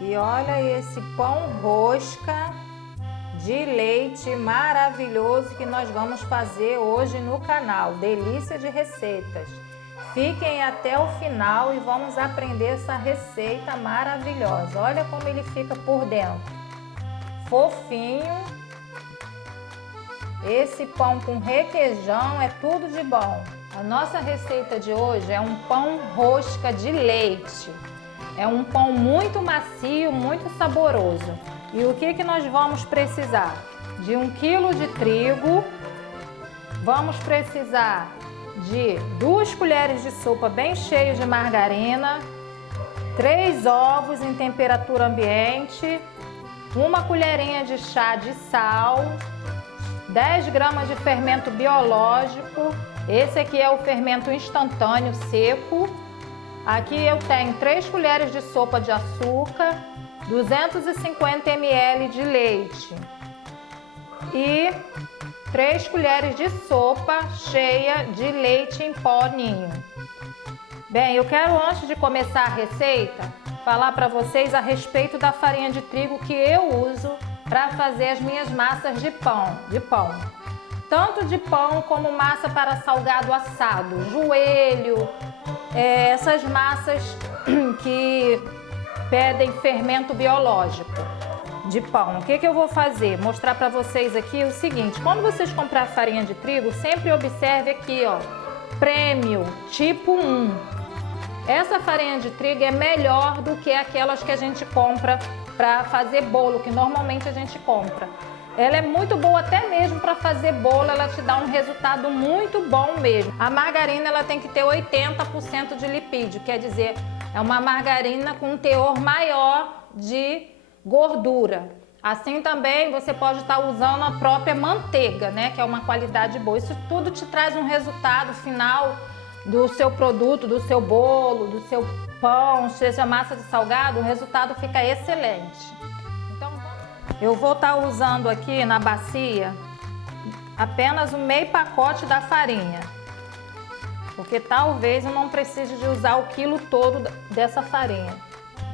E olha esse pão rosca de leite maravilhoso que nós vamos fazer hoje no canal. Delícia de receitas. Fiquem até o final e vamos aprender essa receita maravilhosa. Olha como ele fica por dentro. Fofinho. Esse pão com requeijão é tudo de bom. A nossa receita de hoje é um pão rosca de leite. É um pão muito macio, muito saboroso. E o que nós vamos precisar? De 1 kg de trigo. Vamos precisar de 2 colheres de sopa bem cheias de margarina, 3 ovos em temperatura ambiente, 1 colherinha de chá de sal, 10 gramas de fermento biológico. Esse aqui é o fermento instantâneo seco. Aqui eu tenho 3 colheres de sopa de açúcar, 250 ml de leite e 3 colheres de sopa cheia de leite em pó ninho. Bem, eu quero, antes de começar a receita, falar para vocês a respeito da farinha de trigo que eu uso para fazer as minhas massas de pão. Tanto de pão como massa para salgado assado, joelho, essas massas que pedem fermento biológico de pão. O que eu vou fazer? Mostrar para vocês aqui o seguinte: quando vocês comprar farinha de trigo, sempre observe aqui, ó, prêmio tipo 1. Essa farinha de trigo é melhor do que aquelas que a gente compra para fazer bolo, que normalmente a gente compra. Ela é muito boa até mesmo para fazer bolo, ela te dá um resultado muito bom mesmo. A margarina ela tem que ter 80% de lipídio, quer dizer, é uma margarina com um teor maior de gordura. Assim também você pode estar usando a própria manteiga, né, que é uma qualidade boa. Isso tudo te traz um resultado final do seu produto, do seu bolo, do seu pão, seja massa de salgado, o resultado fica excelente. Então, eu vou estar usando aqui na bacia apenas o meio pacote da farinha, porque talvez eu não precise de usar o quilo todo dessa farinha.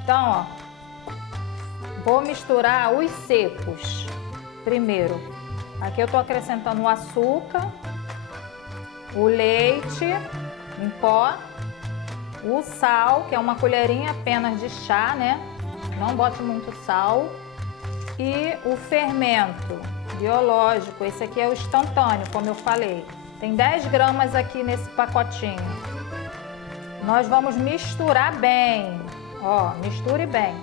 Então, ó, vou misturar os secos primeiro. Aqui eu estou acrescentando o açúcar, o leite em pó, o sal, que é 1 colherinha apenas de chá, né? Não bote muito sal. E o fermento biológico, esse aqui é o instantâneo, como eu falei. Tem 10 gramas aqui nesse pacotinho. Nós vamos misturar bem, ó, misture bem.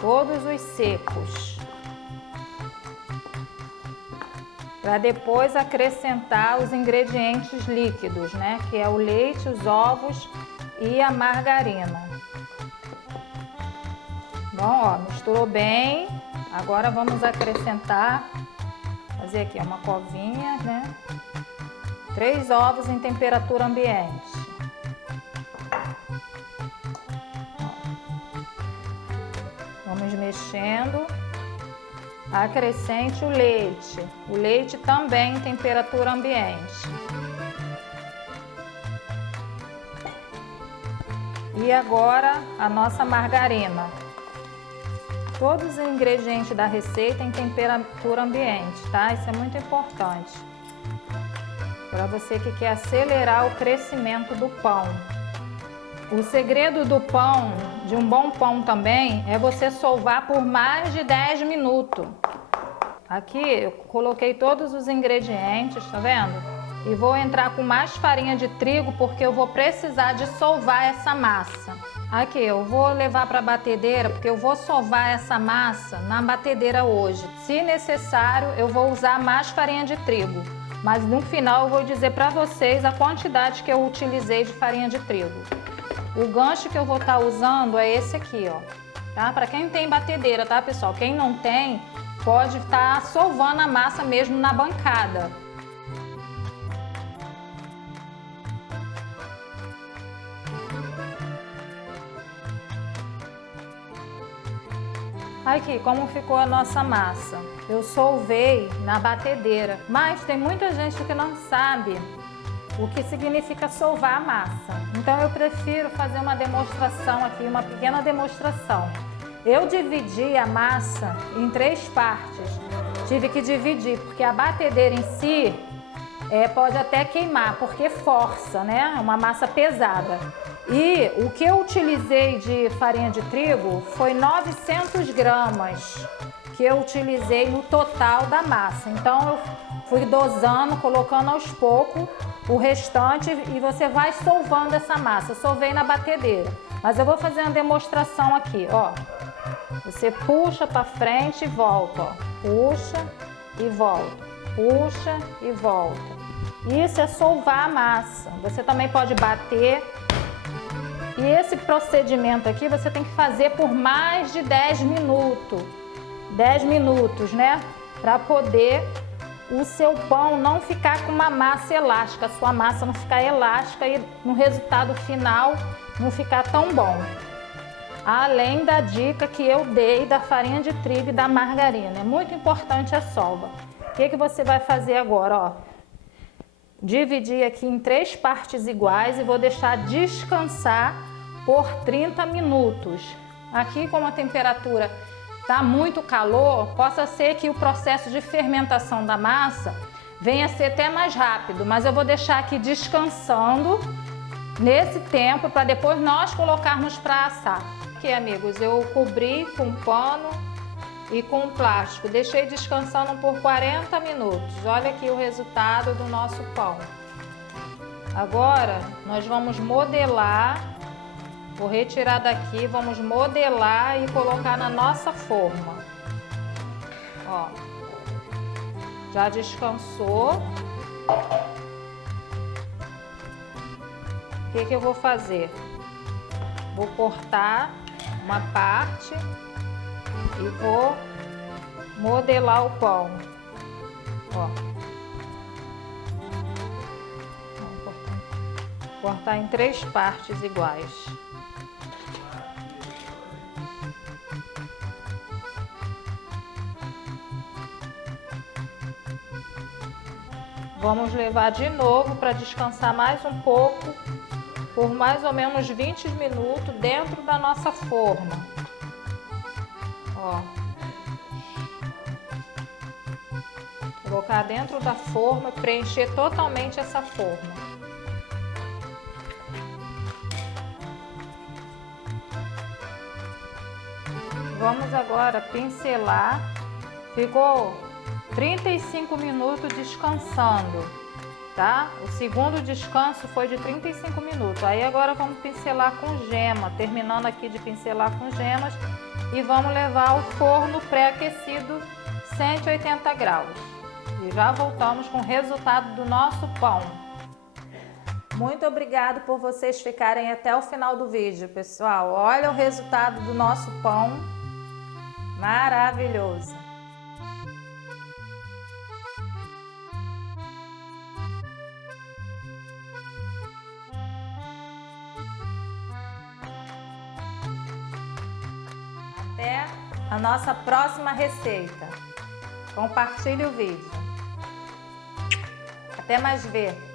Todos os secos. Para depois acrescentar os ingredientes líquidos, né? Que é o leite, os ovos e a margarina. Bom, ó, misturou bem. Agora vamos acrescentar, fazer aqui uma covinha, né? 3 ovos em temperatura ambiente. Vamos mexendo. Acrescente o leite. O leite também em temperatura ambiente. E agora a nossa margarina. Todos os ingredientes da receita em temperatura ambiente, tá? Isso é muito importante. Para você que quer acelerar o crescimento do pão. O segredo do pão, de um bom pão também, é você sovar por mais de 10 minutos. Aqui eu coloquei todos os ingredientes, tá vendo? E vou entrar com mais farinha de trigo porque eu vou precisar de sovar essa massa. Aqui, eu vou levar para a batedeira porque eu vou sovar essa massa na batedeira hoje. Se necessário, eu vou usar mais farinha de trigo. Mas no final eu vou dizer para vocês a quantidade que eu utilizei de farinha de trigo. O gancho que eu vou estar usando é esse aqui, ó. Tá? Para quem tem batedeira, tá, pessoal? Quem não tem, pode estar sovando a massa mesmo na bancada. Aqui, como ficou a nossa massa. Eu solvei na batedeira, mas tem muita gente que não sabe o que significa sovar a massa. Então eu prefiro fazer uma demonstração aqui, uma pequena demonstração. Eu dividi a massa em 3 partes. Tive que dividir, porque a batedeira em si pode até queimar, porque força, né? É uma massa pesada. E o que eu utilizei de farinha de trigo foi 900 gramas que eu utilizei no total da massa. Então eu fui dosando, colocando aos poucos o restante e você vai solvando essa massa. Eu solvei na batedeira, mas eu vou fazer uma demonstração aqui, ó. Você puxa para frente e volta, ó. Puxa e volta, puxa e volta. Isso é solvar a massa. Você também pode bater. E esse procedimento aqui você tem que fazer por mais de 10 minutos. 10 minutos, né? Para poder o seu pão não ficar com uma massa elástica, a sua massa não ficar elástica e no resultado final não ficar tão bom. Além da dica que eu dei da farinha de trigo e da margarina. É muito importante a solva. O que você vai fazer agora, ó? Dividir aqui em 3 partes iguais e vou deixar descansar por 30 minutos. Aqui, como a temperatura está muito calor, possa ser que o processo de fermentação da massa venha a ser até mais rápido, mas eu vou deixar aqui descansando nesse tempo para depois nós colocarmos para assar. Aqui, amigos, eu cobri com pano e com plástico, deixei descansando por 40 minutos. Olha aqui o resultado do nosso pão. Agora nós vamos modelar, vou retirar daqui, vamos modelar e colocar na nossa forma. Ó, já descansou. O que eu vou fazer? Vou cortar uma parte e vou modelar o pão. Ó. Vou cortar em 3 partes iguais. Vamos levar de novo para descansar mais um pouco, por mais ou menos 20 minutos dentro da nossa forma. Ó. Colocar dentro da forma, preencher totalmente essa forma. Vamos agora pincelar. Ficou 35 minutos descansando, tá? O segundo descanso foi de 35 minutos. Aí agora vamos pincelar com gema, terminando aqui de pincelar com gemas e vamos levar ao forno pré-aquecido 180 graus. E já voltamos com o resultado do nosso pão. Muito obrigado por vocês ficarem até o final do vídeo, pessoal. Olha o resultado do nosso pão. Maravilhoso! Até a nossa próxima receita. Compartilhe o vídeo. Até mais ver.